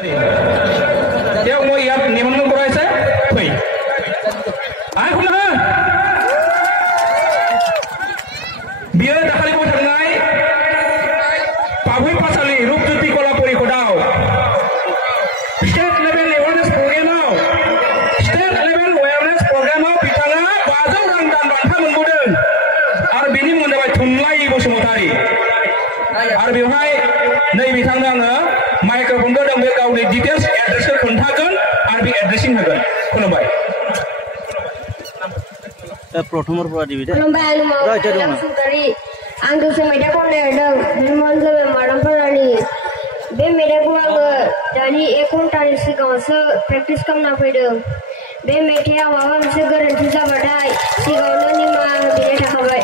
Yang mau iap niman nung berai saya, pui. Aku nak. Biar dah kali kau terngai, pabui pasali rup cuti kola puri kodau. State level awareness program mau, state level awareness program mau pitala bazau orang dan bantah mengudeng. Arbini mendapat Thunlai Basumatary. Arbihai, nai bitang danga. Microphone ko dang beka uni details address ko kontakan arbi addressing hagan khulumbai prothomor pura dibi de khulumbai alu sutari ang du se meda ko le dang birmon le madam parani be meda ko ang dani ekon tari se gaun se practice kam na paido be mete awam se garanti sa badai si gaun ni ma bile thakabai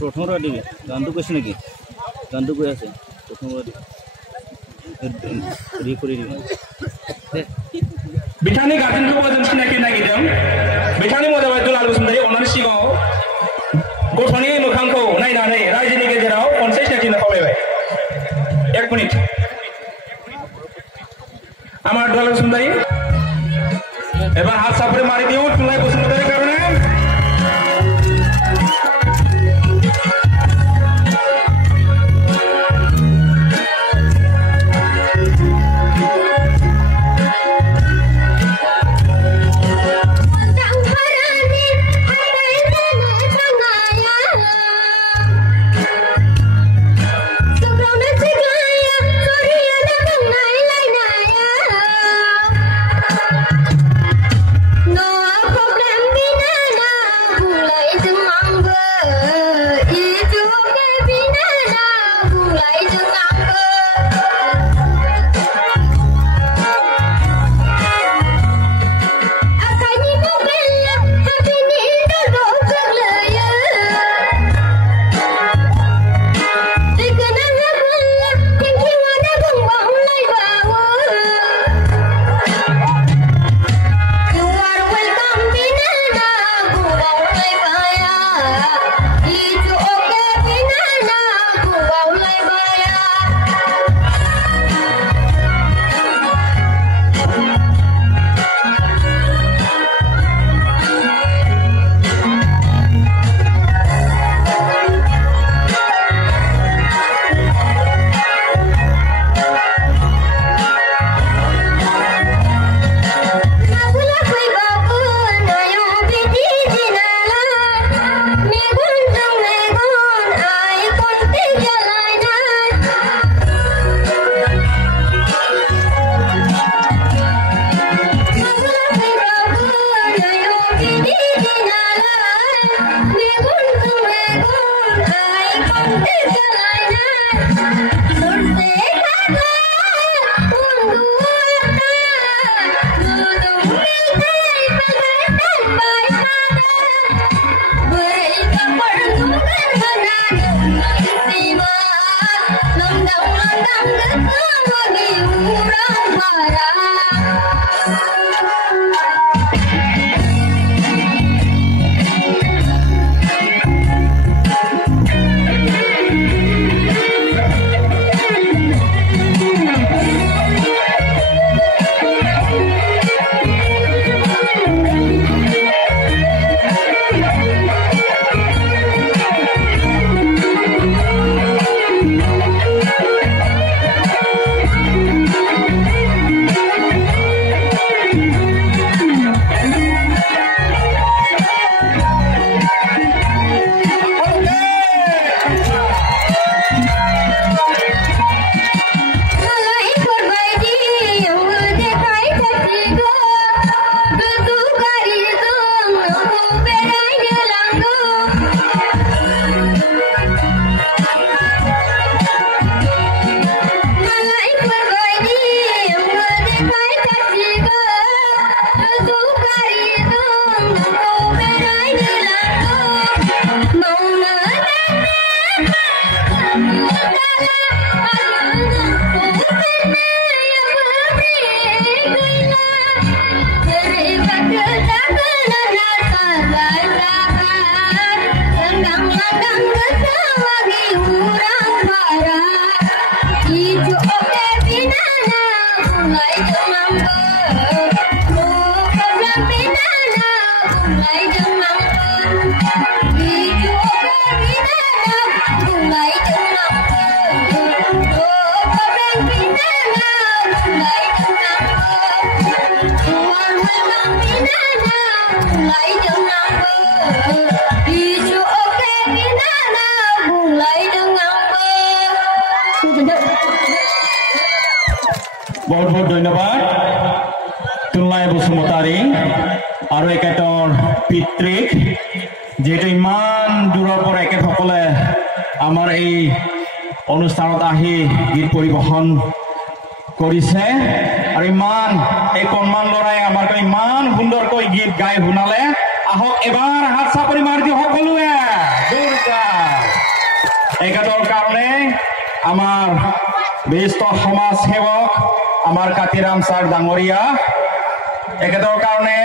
প্রথম ruddy গান্ধু কইছ নাকি গান্ধু কই আছে প্রথম ruddy রি করে দিবি बिथांनि गार्जेनखौ जों सिनायनो नागिरदों बिथांनि मदाबाय दुलाल बसुमतारी अननानै सिगाङाव गथ'नि मोखांखौ नायनानै रायजोनि गेजेराव खनसे सिनायथिनो खावलायबाय 1 मिनिट আমার दुलाल बसुमतारी এবার হাত সাপড়ে মারি দিও Thunlai Basumatary কারণে बहुत बहुत धन्यवाद Thunlai Basumatary আৰু একেতৰ পিতৃক যেটো ইমান দূৰৰ পৰা একেসকলে আমাৰ এই অনুষ্ঠানত আহি গীত পৰিবেশন কৰিছে আৰু ইমান এই কন্মান লৰাই আমাৰ ইমান সুন্দৰকৈ গীত গাই শুনালে আহক এবাৰ হাত চাপৰি মাৰি দিও সকলোৱে দুৰ্গা একেতৰ কাৰণে আমাৰ বিশিষ্ট সমাজ সেৱক আমাৰ কাতিৰাম ছাৰ ডাঙৰীয়া একেতৰ কাৰণে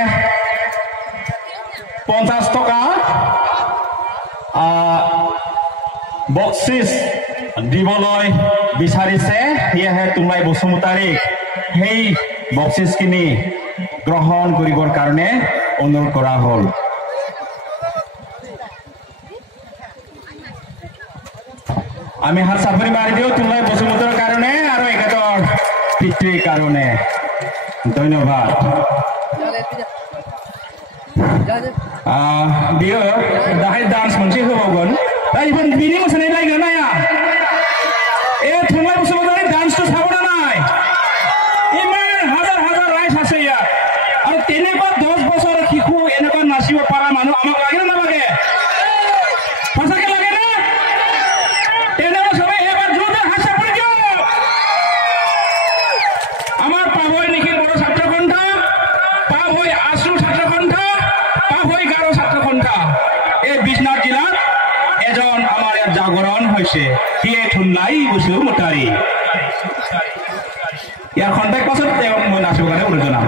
50 টকা বক্সিস দিবলৈ বিচাৰিছে সেয়েহে Thunlai Basumatary সেই বক্সিসখিনি গ্ৰহণ কৰিবৰ কাৰণে অনুৰোধ কৰা হ'ল আমি হাত চাপৰি মাৰি দিও Thunlai Basumatary কাৰণে আৰু একেতৰ পিতৃৰ কাৰণে ধন্যবাদ बियो दाहाय डान्स मोनसे होबावगोन दा इबन बिनि मोसानाय नायगोन नाया ए Thunlai Basumatary डान्स तो साबना नाय इमान हाजार हाजार राइज আছে ইয়া আৰু তেনেকুৱা 10 বছৰ শিশু এনেকুৱা নাচিব পৰা মানুহ আমাক লাগে না লাগে সঁচাকে লাগে না তেনেকুৱা সবাই এবাৰ জোৰদাৰ হাত চাপৰি দিও আমাৰ পাবই নেকি বড় ছাত্ৰ কণ্ঠা পাবই আছু ছাত্ৰ কণ্ঠা এই বিশ্বনাথ জিলাত এজন আমাৰ ইয়াত জাগৰণ হৈছে হিয়ে Thunlai Basumatary ইয়াৰ কন্টেক্ট পাছত মই নাচিব কাৰণে অনুৰোধ জনাম